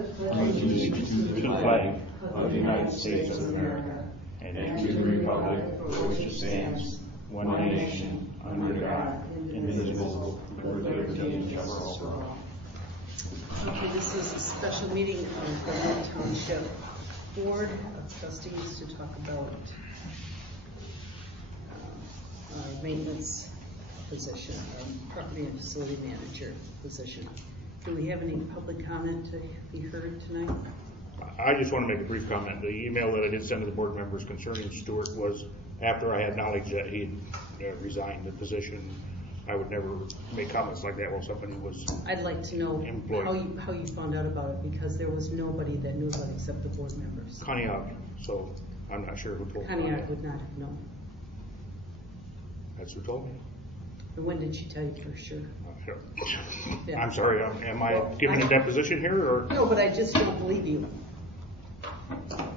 pledge allegiance to the flag of the United States of America and to the republic for which it stands, one nation, under God, indivisible, with liberty and justice for all. Okay, this is a special meeting of the Mullett Township Board of Trustees to talk about our maintenance position, our property and facility manager position. Do we have any public comment to be heard tonight? I just want to make a brief comment. The email that I did send to the board members concerning Stuart was after I had knowledge that he had resigned the position. I would never make comments like that while somebody was I'd like to know employed. how you found out about it, because there was nobody that knew about it except the board members. Conneaut, so I'm not sure who told me. Conneaut would not have known. That's who told me. And when did she tell you for sure? Yeah. I'm sorry, am I giving a deposition here? Or no, but I just don't believe you.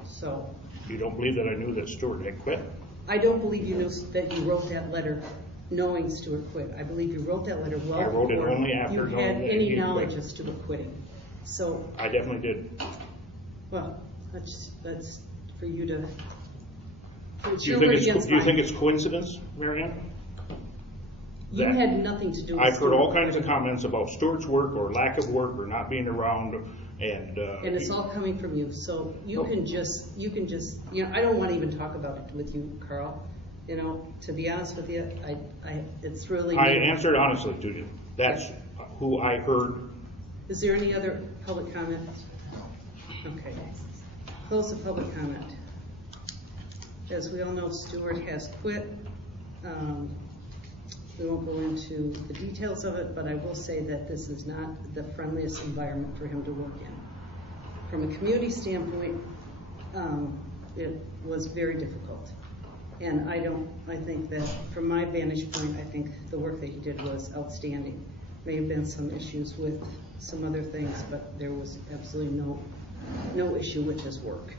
So. You don't believe that I knew that Stuart had quit? I don't believe you knew that you wrote that letter knowing Stuart quit. I believe you wrote that letter well I wrote it before only after you knowing had that any he knowledge quit. of Stuart quitting. So I definitely did. Well, that's for you to. Do you think it's coincidence, MaryAnne? You had nothing to do with I've heard all Stuart. kinds of comments about Stuart's work or lack of work or not being around, and it's all coming from you. So you can just, I don't want to even talk about it with you, Carl. To be honest with you, it's really. I answered honestly to you. That's who I heard. Is there any other public comment? Okay. Close the public comment. As we all know, Stuart has quit. We won't go into the details of it, but I will say that this is not the friendliest environment for him to work in. From a community standpoint, it was very difficult. And I think that from my vantage point, I think the work that he did was outstanding. May have been some issues with some other things, but there was absolutely no issue with his work.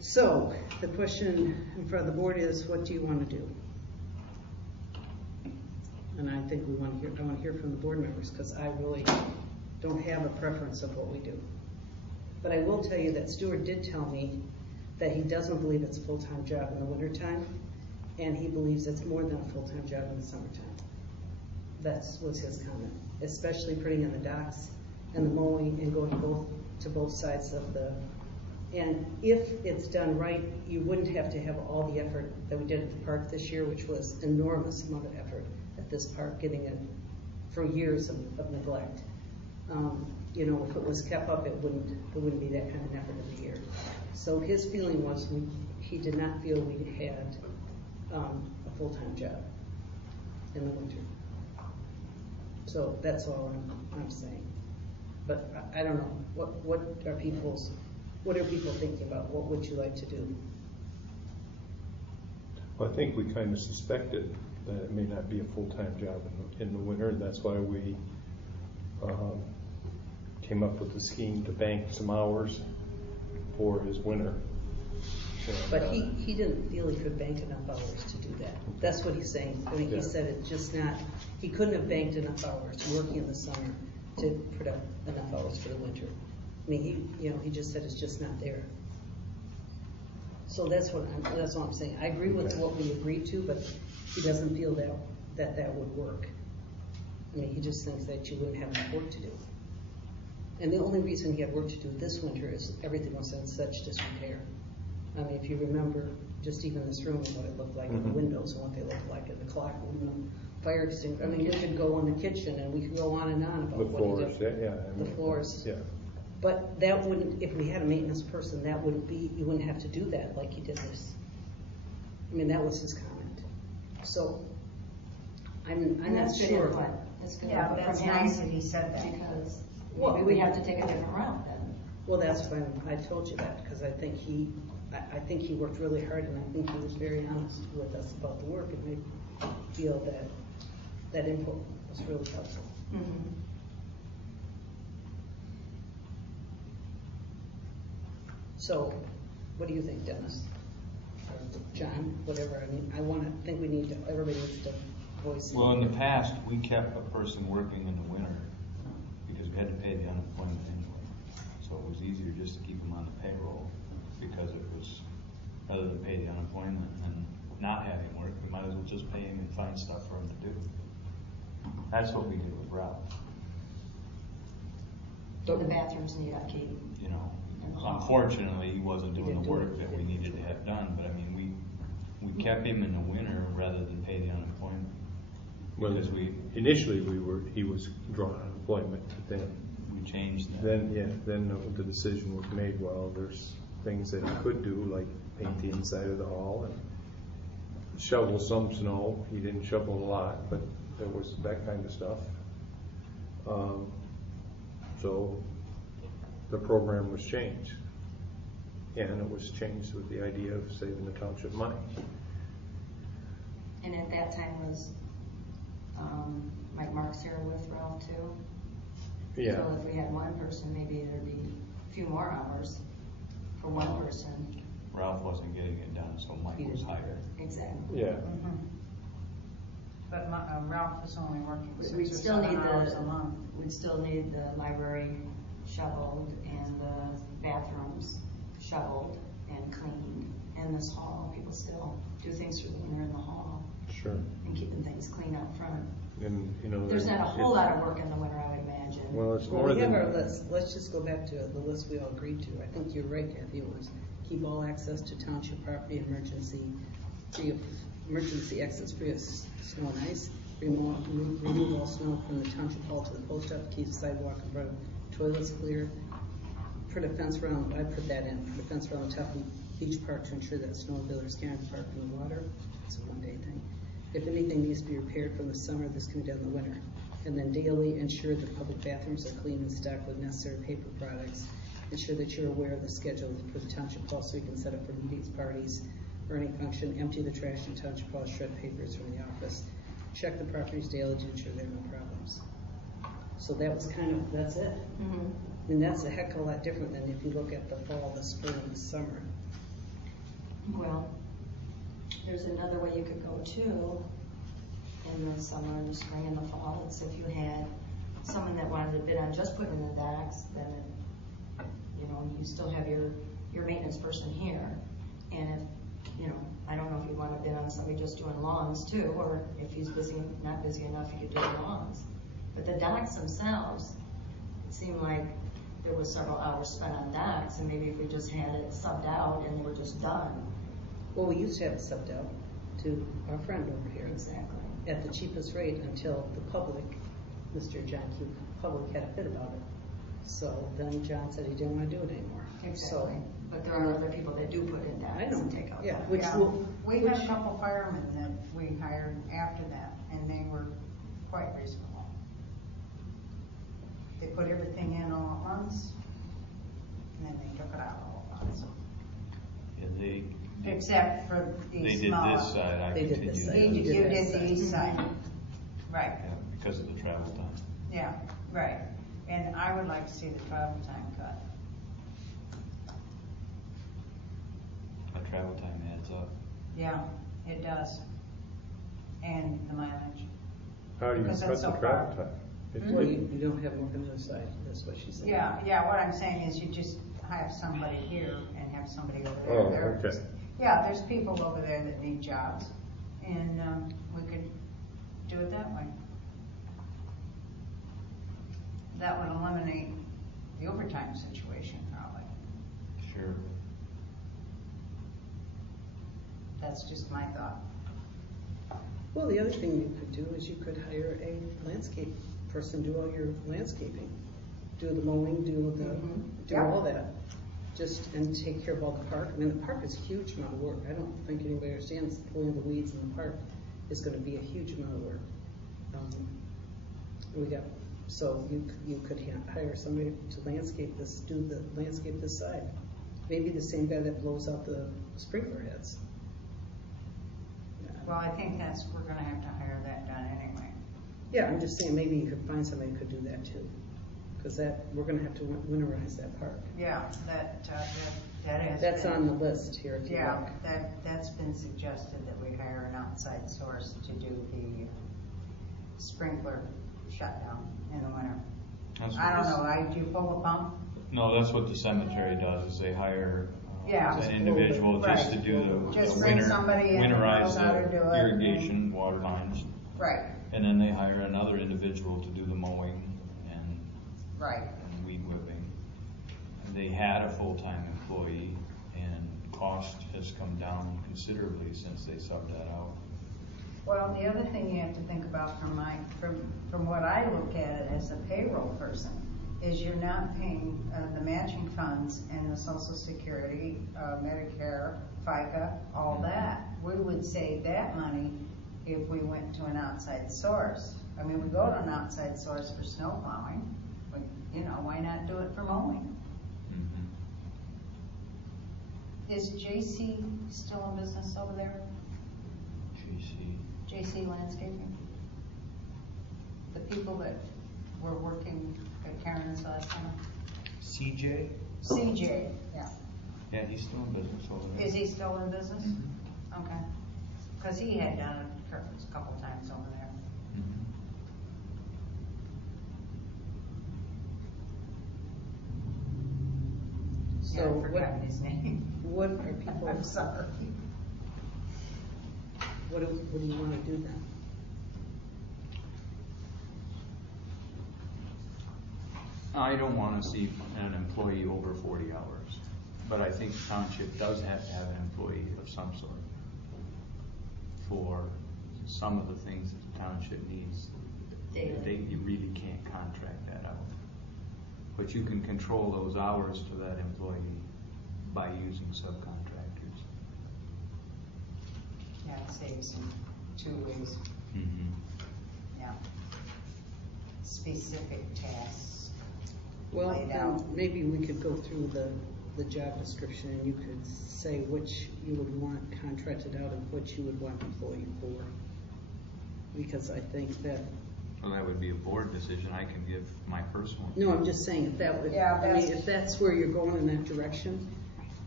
So the question in front of the board is, what do you want to do? And I think I want to hear from the board members, because I really don't have a preference of what we do. But I will tell you that Stuart did tell me that he doesn't believe it's a full-time job in the wintertime, and he believes it's more than a full-time job in the summertime. That was his comment, especially putting in the docks and the mowing and going to both sides of the. And if it's done right, you wouldn't have to have all the effort that we did at the park this year, which was enormous amount of effort at this park, getting it for years of neglect. If it was kept up, it wouldn't be that kind of effort every year. So his feeling was he did not feel we had a full-time job in the winter. So that's all I'm saying. But I don't know, what are people thinking about? What would you like to do? Well, I think we kind of suspected that it may not be a full-time job in the winter, and that's why we came up with the scheme to bank some hours for his winter. But he didn't feel he could bank enough hours to do that. That's what he's saying. I mean, he said it's just not, he couldn't have banked enough hours working in the summer to put up enough hours for the winter. I mean, he just said it's just not there. So that's what I'm saying. I agree with what we agreed to, but he doesn't feel that would work. I mean, he just thinks that you wouldn't have enough work to do. And the only reason he had work to do this winter is everything was in such disrepair. I mean, if you remember, just even this room and what it looked like in the windows and what they looked like in the clock and the fire extinguisher. I mean, we could go in the kitchen and we could go on and on about the what floors, he did. The floors. Yeah. But that wouldn't, if we had a maintenance person, that wouldn't be, you wouldn't have to do that like he did this. I mean, that was his comment. So I'm not sure. That's good. Yeah, but that's nice that he said that, because maybe we have to take a different route then. Well, that's why I told you that, because I think he worked really hard, and I think he was very honest with us about the work, and I feel that input was really helpful. Mm-hmm. So, what do you think, Dennis? Or John, whatever. I mean, everybody needs to voice it. Well, in the past, we kept a person working in the winter because we had to pay the unemployment anyway. So easier just to keep them on the payroll, because it was, rather than pay the unemployment and not have him work, we might as well just pay him and find stuff for him to do. That's what we did with Ralph. The bathrooms need upkeep. You know, unfortunately, he wasn't doing the work that we needed to have done, but I mean, we kept him in the winter rather than pay the unemployment. Well, initially he was drawing unemployment, but then we changed that. Then the decision was made, well, there's things that he could do, like paint the inside of the hall and shovel some snow. He didn't shovel a lot, but there was that kind of stuff. So the program was changed, and it was changed with the idea of saving the township money. And at that time was Mike Marks here with Ralph too? Yeah. So if we had one person, maybe there'd be a few more hours for one person. Ralph wasn't getting it done, so Mike was hired. Exactly. Yeah. But Ralph is only working 6 We'd or still 7 need hours a month. We'd still need the library shoveled and the bathrooms shoveled and cleaned. And this hall, people still do things for the winter in the hall. Sure. And keeping things clean out front. And you know, There's not a whole lot of work in the winter, I would imagine. Well, it's more we than have our list. Let's just go back to the list we all agreed to. I think you're right, Kathy. It was keep all access to township property, emergency exits free of snow and ice, remove all snow from the township hall to the post office, keep the sidewalk in front of toilets clear, put a fence around, I put that in, put a fence around the top of each park to ensure that snowmobilers can't park in the water. It's a one-day thing. If anything needs to be repaired from the summer, this can be done in the winter. And then daily, ensure the public bathrooms are clean and stocked with necessary paper products. Ensure that you're aware of the schedule for the township hall so you can set up for meetings, parties, or any function. Empty the trash in township hall, shred papers from the office. Check the properties daily to ensure there are no problems. So that was that's it. Mm-hmm. And that's a heck of a lot different than if you look at the fall, the spring, and the summer. Well, there's another way you could go too, in the summer, and the spring, and the fall. It's if you had someone that wanted to bid on just putting in the docks, then you still have your maintenance person here. And if, I don't know if you want to bid on somebody just doing lawns too, or if he's not busy enough, you could do the lawns. But the docks themselves, it seemed like there was several hours spent on docks, and maybe if we just had it subbed out and they were just done. Well, we used to have it subbed out to our friend over here. Exactly. At the cheapest rate until the public, Mr. John Q. Public had a fit about it. So then John said he didn't want to do it anymore. Exactly. So, but there are other people that do put in docks I know. and take out. Yeah. docks. We had a couple firemen that we hired after that, and they were quite reasonable. They put everything in all at once, and then they took it out all at once. Yeah, Except for the they smaller. did this side, I They did continued. this side. You did did that the east side. Right, Yeah, because of the travel time. yeah, right. And I would like to see the travel time cut. That travel time adds up. Yeah, it does. And the mileage. how do you Because cut that's the so travel far. time? well, you don't have work on the other side. That's what she said. Yeah, what I'm saying is you just have somebody here and have somebody over there. Oh, There- okay. Yeah, there's people over there that need jobs, and we could do it that way. That would eliminate the overtime situation, probably. Sure. That's just my thought. Well, the other thing you could do is you could hire a landscape person, do all your landscaping, do the mowing, do Yeah. all that, and take care of all the park. I mean, the park is a huge amount of work. I don't think anybody understands pulling the weeds in the park is going to be a huge amount of work. So you could hire somebody to landscape this side. Maybe the same guy that blows out the sprinkler heads. Well, I think we're gonna have to hire that done anyway. Yeah, I'm just saying maybe you could find somebody who could do that too, because we're going to have to winterize that park. Yeah, that has That's been- on the list here. If you Yeah, look. that's been suggested that we hire an outside source to do the sprinkler shutdown in the winter. That's I don't what know, do you pull a pump? No, that's what the cemetery does, is they hire Yeah. an individual just to Right. do Just the bring winter, somebody in who winterize knows how to do the it. irrigation, water lines, Right, and then they hire another individual to do the mowing and right. weed whipping. And they had a full-time employee, and cost has come down considerably since they subbed that out. Well, the other thing you have to think about from what I look at it as a payroll person, is you're not paying the matching funds and the Social Security, Medicare, FICA, all that. We would save that money if we went to an outside source. I mean, we go to an outside source for snow plowing, but, why not do it for mowing? Is JC still in business over there? JC Landscaping? The people that were working at Karen's last summer? CJ? CJ, yeah. Yeah, he's still in business over there. Is he still in business? Mhm. Okay. Because he had done it a couple times over there. Mhm. Yeah, So I forgot his name. what are people, I'm sorry. what do you want to do then? I don't want to see an employee over 40 hours, but I think the township does have to have an employee of some sort for some of the things that the township needs. You really can't contract that out. But you can control those hours to that employee by using subcontractors. Yeah, it saves him 2 ways. Yeah. Specific tasks. Well, laid then out. maybe we could go through the job description and you could say which you would want contracted out and which you would want employee for. Because I think that, Well, that would be a board decision. I can give my personal. no, I'm just saying if that would, Yeah, I mean, if that's where you're going in that direction,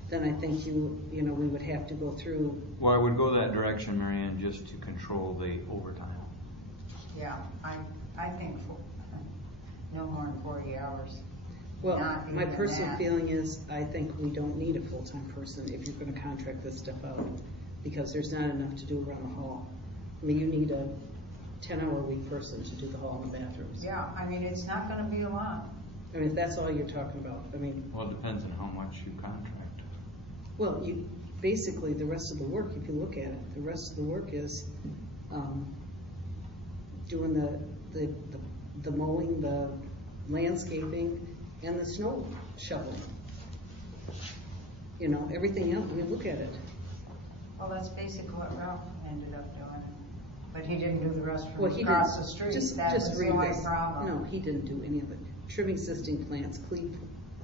then I think we would have to go through. Well, I would go that direction, MaryAnne, just to control the overtime. Yeah, I think no more than 40 hours. Well, Not my even personal that. feeling is, I think we don't need a full-time person if you're gonna contract this stuff out, because there's not enough to do around the hall. I mean, you need a 10-hour-a-week person to do the hall and the bathrooms. Yeah, I mean, it's not gonna be a lot. I mean, if that's all you're talking about, I mean, Well, it depends on how much you contract. well, basically, the rest of the work, if you look at it, the rest of the work is, doing the mowing, the landscaping, and the snow shoveling. Everything else, I mean, look at it. Well, that's basically what Ralph ended up doing. But he didn't do the rest Well, from he across didn't. the street. Just That was the read only this. problem. No, he didn't do any of it. Trim existing plants,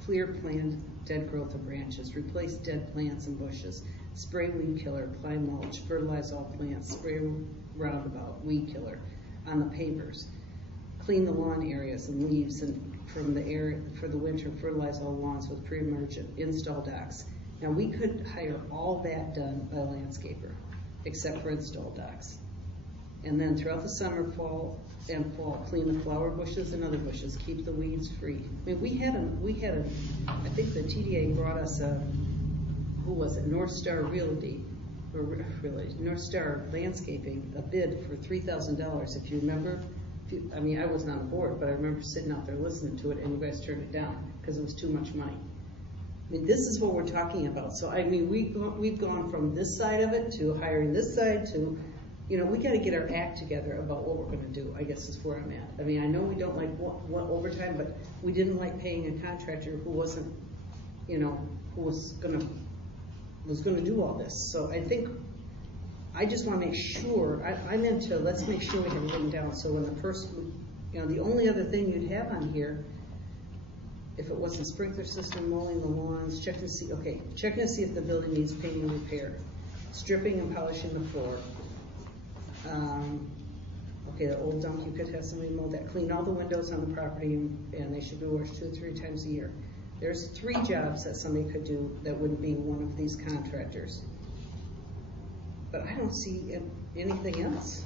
clear planned dead growth of branches, replace dead plants and bushes, spray weed killer, apply mulch, fertilize all plants, spray roundabout, weed killer on the pavers, clean the lawn areas and leaves and from the area for the winter, fertilize all lawns with pre-emergent, install docks. Now, we could hire all that done by a landscaper, except for install docks. And then throughout the summer, fall, clean the flower bushes and other bushes, keep the weeds free. I mean, we had a, I think the TDA brought us who was it, North Star Realty, or really, North Star Landscaping, a bid for $3,000, if you remember. I mean, I wasn't on the board, but I remember sitting out there listening to it, and you guys turned it down, because it was too much money. I mean, this is what we're talking about. So, I mean, we've gone from this side of it to hiring this side to, we got to get our act together about what we're going to do, I guess is where I'm at. I mean, I know we don't like what overtime, but we didn't like paying a contractor who wasn't, who was going to do all this. So I think, I just want to make sure, I'm into, let's make sure we have it written down. So when the person, the only other thing you'd have on here, if it wasn't sprinkler system, mowing the lawns, checking to see if the building needs painting and repair, stripping and polishing the floor. The old dump, you could have somebody mow that, clean all the windows on the property, and they should be washed 2 or 3 times a year. There's 3 jobs that somebody could do that wouldn't be one of these contractors. But I don't see anything else.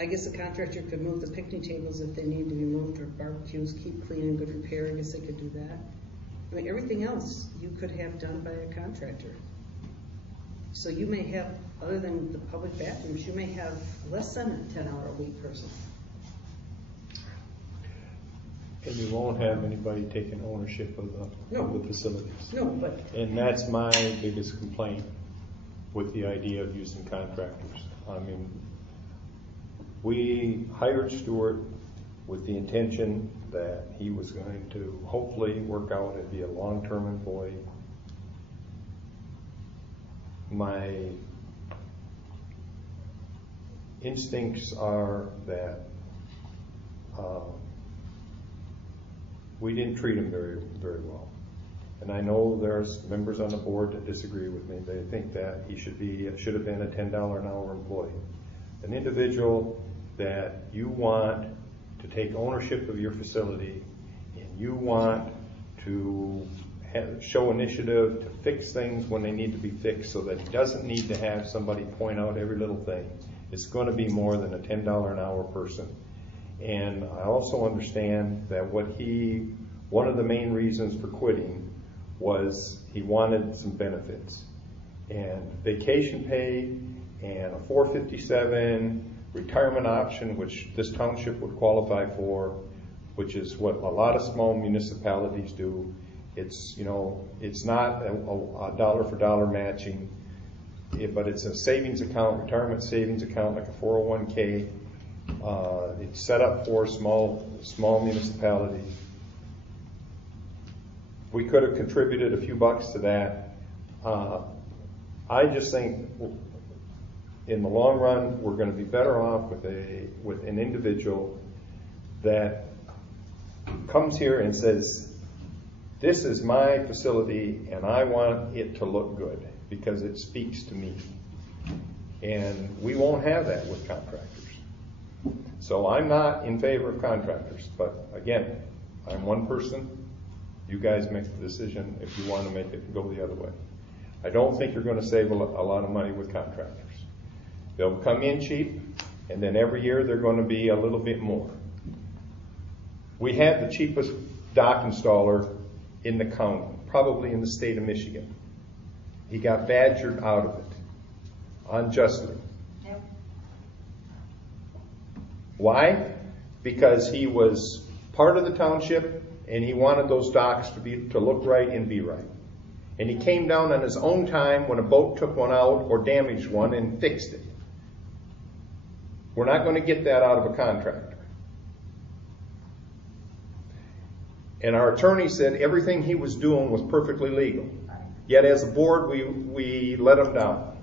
I guess the contractor could move the picnic tables if they need to be moved, or barbecues, keep clean and good repair. I guess they could do that. I mean, everything else you could have done by a contractor. So you may have, other than the public bathrooms, you may have less than a 10-hour-a-week person. And you won't have anybody taking ownership of the facilities. No, but And that's my biggest complaint with the idea of using contractors. I mean, we hired Stuart with the intention that he was going to hopefully work out and be a long-term employee. My instincts are that we didn't treat him very, very well. And I know there's members on the board that disagree with me. They think that he should have been a $10 an hour employee. An individual that you want to take ownership of your facility and you want to show initiative to fix things when they need to be fixed, so that he doesn't need to have somebody point out every little thing. It's going to be more than a $10 an hour person. And I also understand that one of the main reasons for quitting was he wanted some benefits. And vacation pay and a 457 retirement option, which this township would qualify for, which is what a lot of small municipalities do. It's, it's not a dollar for dollar matching, but it's a savings account, retirement savings account, like a 401k. It's set up for small municipalities. We could have contributed a few bucks to that. I just think in the long run, we're going to be better off with an individual that comes here and says, this is my facility and I want it to look good because it speaks to me. And we won't have that with contractors. So I'm not in favor of contractors, but again, I'm one person. You guys make the decision if you want to make it go the other way. I don't think you're going to save a lot of money with contractors. They'll come in cheap, and then every year they're going to be a little bit more. We had the cheapest dock installer in the county, probably in the state of Michigan. He got badgered out of it, unjustly. Yep. Why? Because he was part of the township, and he wanted those docks to look right and be right. And he came down on his own time when a boat took one out or damaged one and fixed it. We're not going to get that out of a contractor. And our attorney said everything he was doing was perfectly legal. Yet as a board, we let him down.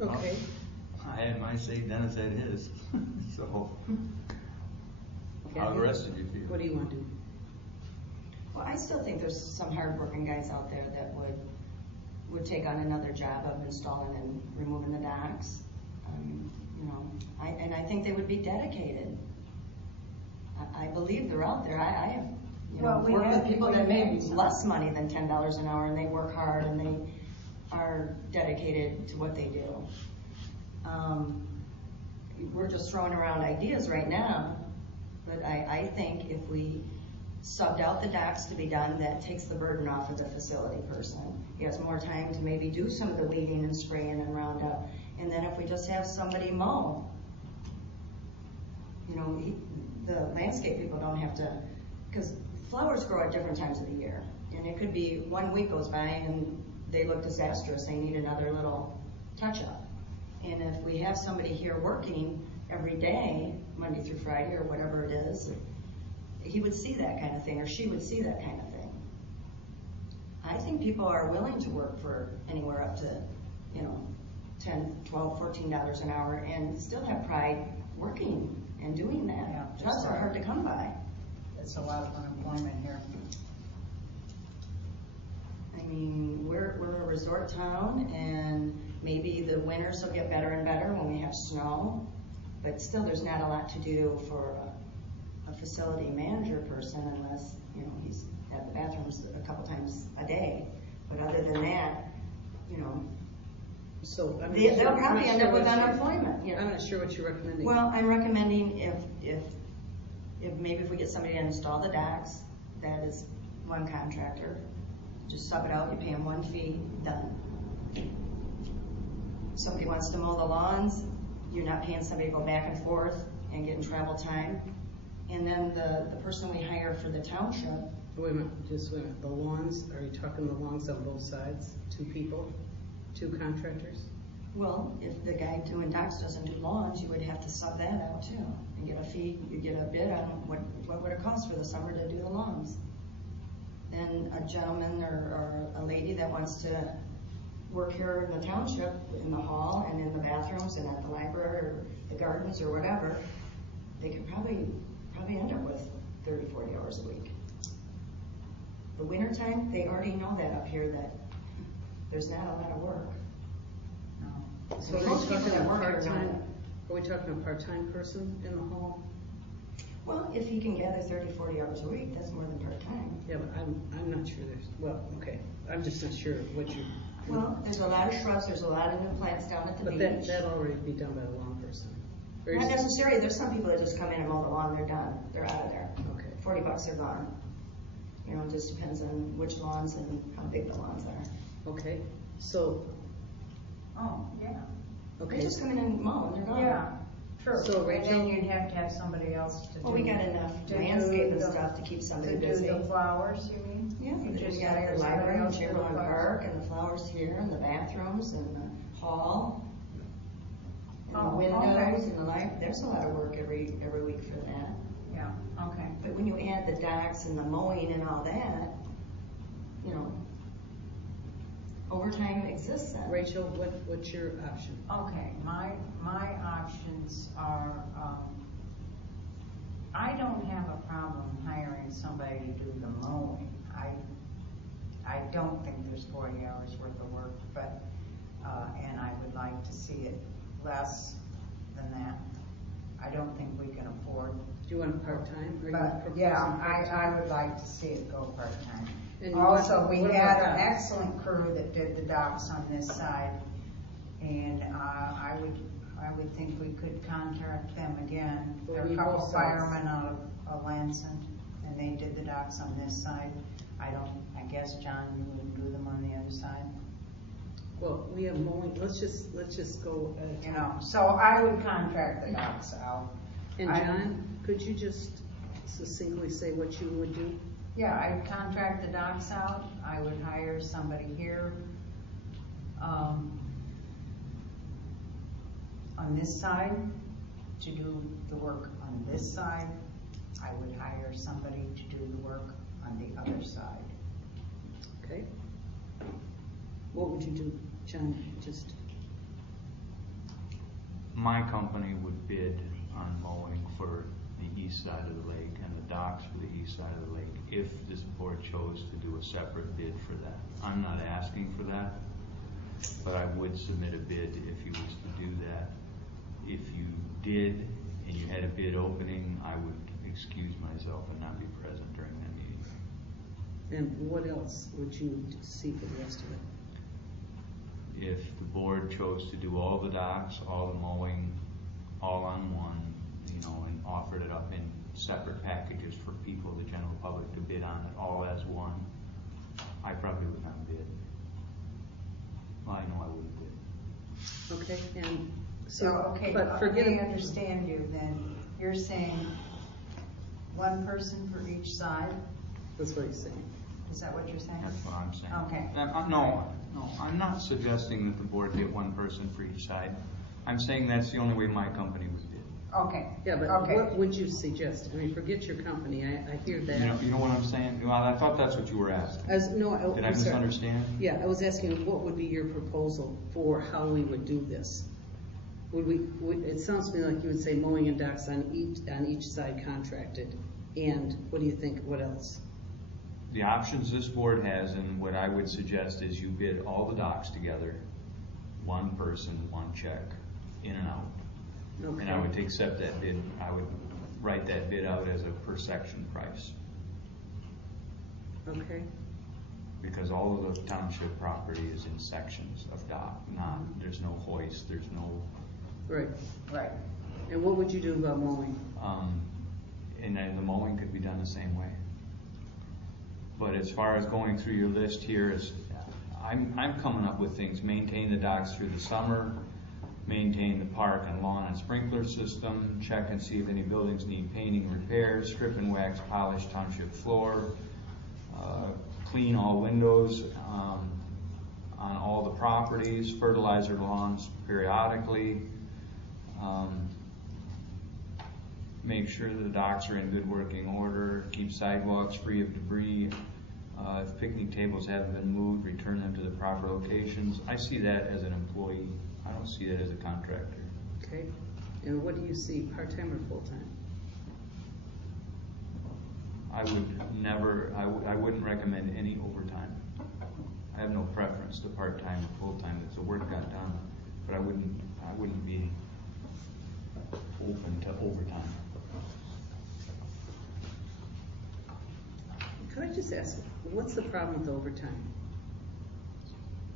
okay. I had my say, Dennis had his. So, how the rest of you feel? What do you want to do? Well, I still think there's some hardworking guys out there that would take on another job of installing and removing the docks. I think they would be dedicated. I believe they're out there. I have, worked with people that make less money than $10 an hour, and they work hard and they are dedicated to what they do. We're just throwing around ideas right now, but I think if we subbed out the docks to be done, that takes the burden off of the facility person. He has more time to maybe do some of the weeding and spraying and roundup. And then if we just have somebody mow, the landscape people don't have to, because flowers grow at different times of the year. And it could be 1 week goes by and they look disastrous. They need another little touch up. And if we have somebody here working every day, Monday through Friday or whatever it is, he would see that kind of thing, or she would see that kind of thing. I think people are willing to work for anywhere up to, $10, $12, $14 an hour and still have pride working and doing that. Yeah, Jobs are hard to come by. It's a lot of unemployment here. I mean, we're a resort town, and maybe the winters will get better and better when we have snow, but still there's not a lot to do for a facility manager person unless, you know, he's at the bathrooms a couple times a day. But other than that, you know, So I'm not they'll sure- I'm probably not end sure up with what you- unemployment. You know. I'm not sure what you're recommending. Well, I'm recommending if maybe if we get somebody to install the docks, that is one contractor. Just sub it out, you pay them one fee, done. Somebody wants to mow the lawns, you're not paying somebody to go back and forth and getting travel time. And then the person we hire for the township. Wait a minute, just wait a minute. The lawns, are you talking the lawns on both sides? 2 people? 2 contractors? Well, if the guy doing docks doesn't do lawns, you would have to sub that out too. And get a fee, you get a bid on what would it cost for the summer to do the lawns. Then a gentleman or a lady that wants to work here in the township, in the hall and in the bathrooms and at the library or the gardens or whatever, they could probably end up with 30, 40 hours a week. The wintertime, they already know that up here that there's not a lot of work. So are Most we people talking that a work here know part-time, that. are we talking a part-time person in the hall? Well, if he can gather 30, 40 hours a week, that's more than part-time. Yeah, but I'm not sure there's, well, okay, I'm just not sure what you. Well, there's a lot of shrubs, there's a lot of new plants down at the But beach. that'll already be done by a lawn person. Or Not is- necessarily, there's some people that just come in and mow the lawn, they're done, they're out of there. Okay. $40 they're gone. You know, it just depends on which lawns and how big the lawns are. Okay, so, Oh, yeah, They okay, just come in and mow and they're gone. yeah, true. So, And Rachel- then you'd have to have somebody else to do. Well, we got enough to do landscaping the- stuff to keep somebody To busy. do the flowers, you mean? Yeah, You we just got hire the somebody library, else to do the Chamberlain flowers? Park, and the flowers here, and the bathrooms, and the hall, and the Oh, windows, okay. and the light. There's a lot of work every week for that. Yeah, okay. But when you add the docks and the mowing and all that, you know, overtime exists then. Rachel, what's your option? Okay, my options are, I don't have a problem hiring somebody to do the mowing. I don't think there's 40 hours worth of work, but, and I would like to see it less than that. I don't think we can afford. Do you want a part-time? Or you But, proposing yeah, part-time? I would like to see it go part-time. And Also, what we about had an docks? excellent crew that did the docks on this side, and I would think we could contact them again. Well, There are a we couple both sides. firemen out of Lansing, and they did the docks on this side. I guess, John, you would do them on the other side, Well, we have mowing, let's just go at a you time. know, so I would contract the docks out. And I- John, could you just succinctly say what you would do? Yeah, I'd contract the docks out, I would hire somebody here, on this side to do the work on this side. I would hire somebody to do the work on the other side. Okay? What would you do, John, just? My company would bid on mowing for the east side of the lake and the docks for the east side of the lake if this board chose to do a separate bid for that. I'm not asking for that, but I would submit a bid if you was to do that. If you did and you had a bid opening, I would excuse myself and not be present during that meeting. And what else would you see for the rest of it? If the board chose to do all the docks, all the mowing, all on one, you know, and offered it up in separate packages for people, the general public, to bid on it all as one, I probably would not bid. Well, I know I wouldn't bid. Okay, and So, so, okay, but forget I it. understand you then. You're saying one person for each side? That's what he's saying. Is that what you're saying? That's what I'm saying. Okay. No, I'm not suggesting that the board get one person for each side. I'm saying that's the only way my company would bid. Okay. Yeah, but Okay. what would you suggest? I mean, forget your company, I hear that. You know what I'm saying? Well, I thought that's what you were asking. Did I I'm sorry. misunderstand? Yeah, I was asking, what would be your proposal for how we would do this? It sounds to me like you would say mowing and docks on each side contracted, and what do you think, what else? The options this board has, and what I would suggest is you bid all the docks together, one person, one check, in and out. Okay. And I would accept that bid. I would write that bid out as a per section price. Okay, Because all of the township property is in sections of dock, there's no hoist, there's no, right. Right. And what would you do about mowing? and then the mowing could be done the same way. But as far as going through your list here, I'm coming up with things: maintain the docks through the summer, maintain the park and lawn and sprinkler system, check and see if any buildings need painting, repairs, strip and wax, polish township floor, clean all windows on all the properties, fertilizer lawns periodically, make sure the docks are in good working order, keep sidewalks free of debris. If picnic tables haven't been moved, return them to the proper locations. I see that as an employee. I don't see that as a contractor. Okay, and what do you see, part-time or full-time? I would never, I wouldn't recommend any overtime. I have no preference to part-time or full-time if the work got done, but I wouldn't be open to overtime. Could I just ask, what's the problem with overtime?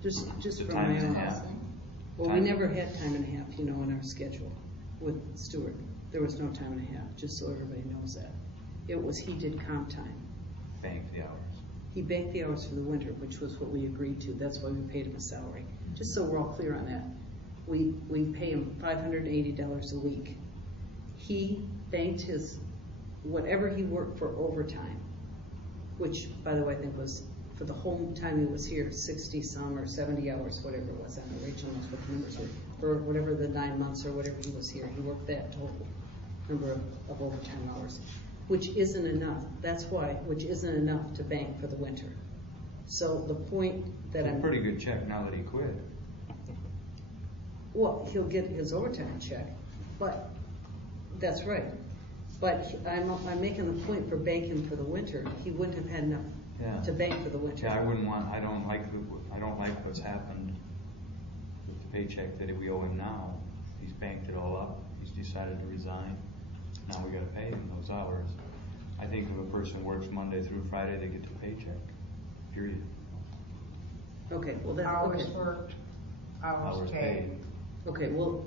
Just The from time my and a own. half. Well, we Time. never had time and a half, in our schedule with Stuart. There was no time and a half, just so everybody knows that. It was, he did comp time. Bank the hours. He banked the hours for the winter, which was what we agreed to. That's why we paid him a salary. Just so we're all clear on that. We pay him $580 a week. He banked his, whatever he worked for overtime, which, by the way, I think was, for the whole time he was here, 60 some or 70 hours, whatever it was. I don't know, Rachel knows what the numbers were. For whatever the 9 months or whatever he was here, he worked that total number of overtime hours, which isn't enough. That's why, which isn't enough to bank for the winter. So the point that It's a pretty good check now that he quit. well, he'll get his overtime check, but that's right. But I'm making the point for banking for the winter. He wouldn't have had enough to bank for the winter. Yeah, I don't like what's happened with the paycheck that we owe him now. He's banked it all up. He's decided to resign. Now we gotta pay him those hours. I think if a person works Monday through Friday, they get the paycheck, period. Okay, well that's Hours okay. worked, hours Hours paid. paid. Okay, well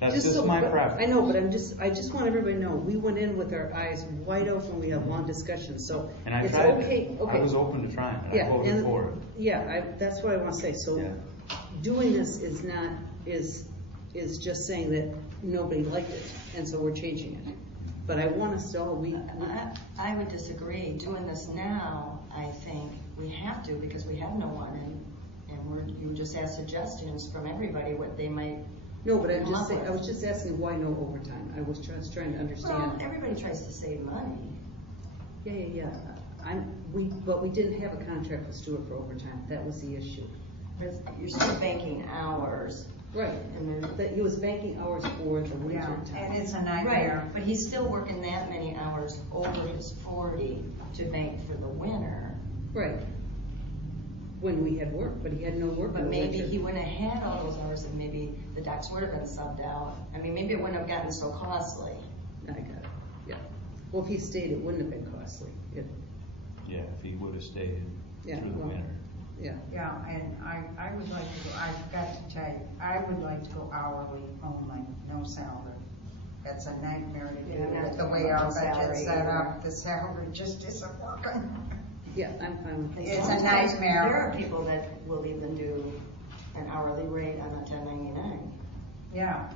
That's just my preference. I know, but I just want everybody to know we went in with our eyes wide open. We had long discussions, so And I it's tried okay. it. I was open to trying it. I voted for it. Yeah, that's what I want to say. So Yeah. doing this is not is just saying that nobody liked it, and so we're changing it. But I want us to all I would disagree. Doing this now, I think we have to, because we have no one, and you just ask suggestions from everybody what they might. No, but I'm come just up saying, with. I was just asking why no overtime. I was trying to Well, understand. everybody tries to save money. Yeah. But we didn't have a contract with Stuart for overtime. That was the issue. But you're still banking hours. Right. And there's, That he was banking hours for the Yeah, winter time. and it's a right, nightmare. but he's still working that many hours over his 40 to bank for the winter. Right. When we had work, but he had no work. But in the maybe winter. he wouldn't have had all those hours, and maybe the docks would have been subbed out. I mean, maybe it wouldn't have gotten so costly. I got it. Yeah. Well, if he stayed, it wouldn't have been costly. Yeah, if he would have stayed Yeah, through the well, winter. Yeah. Yeah, and I would like to go, I've got to tell you, I would like to go hourly only, no salary. That's a nightmare to do, Yeah, with the way our salary budget's set either. up, the salary just isn't working. Yeah, I'm fine with that. It's a Sometimes nightmare. There are people that will even do an hourly rate on a 1099. Yeah,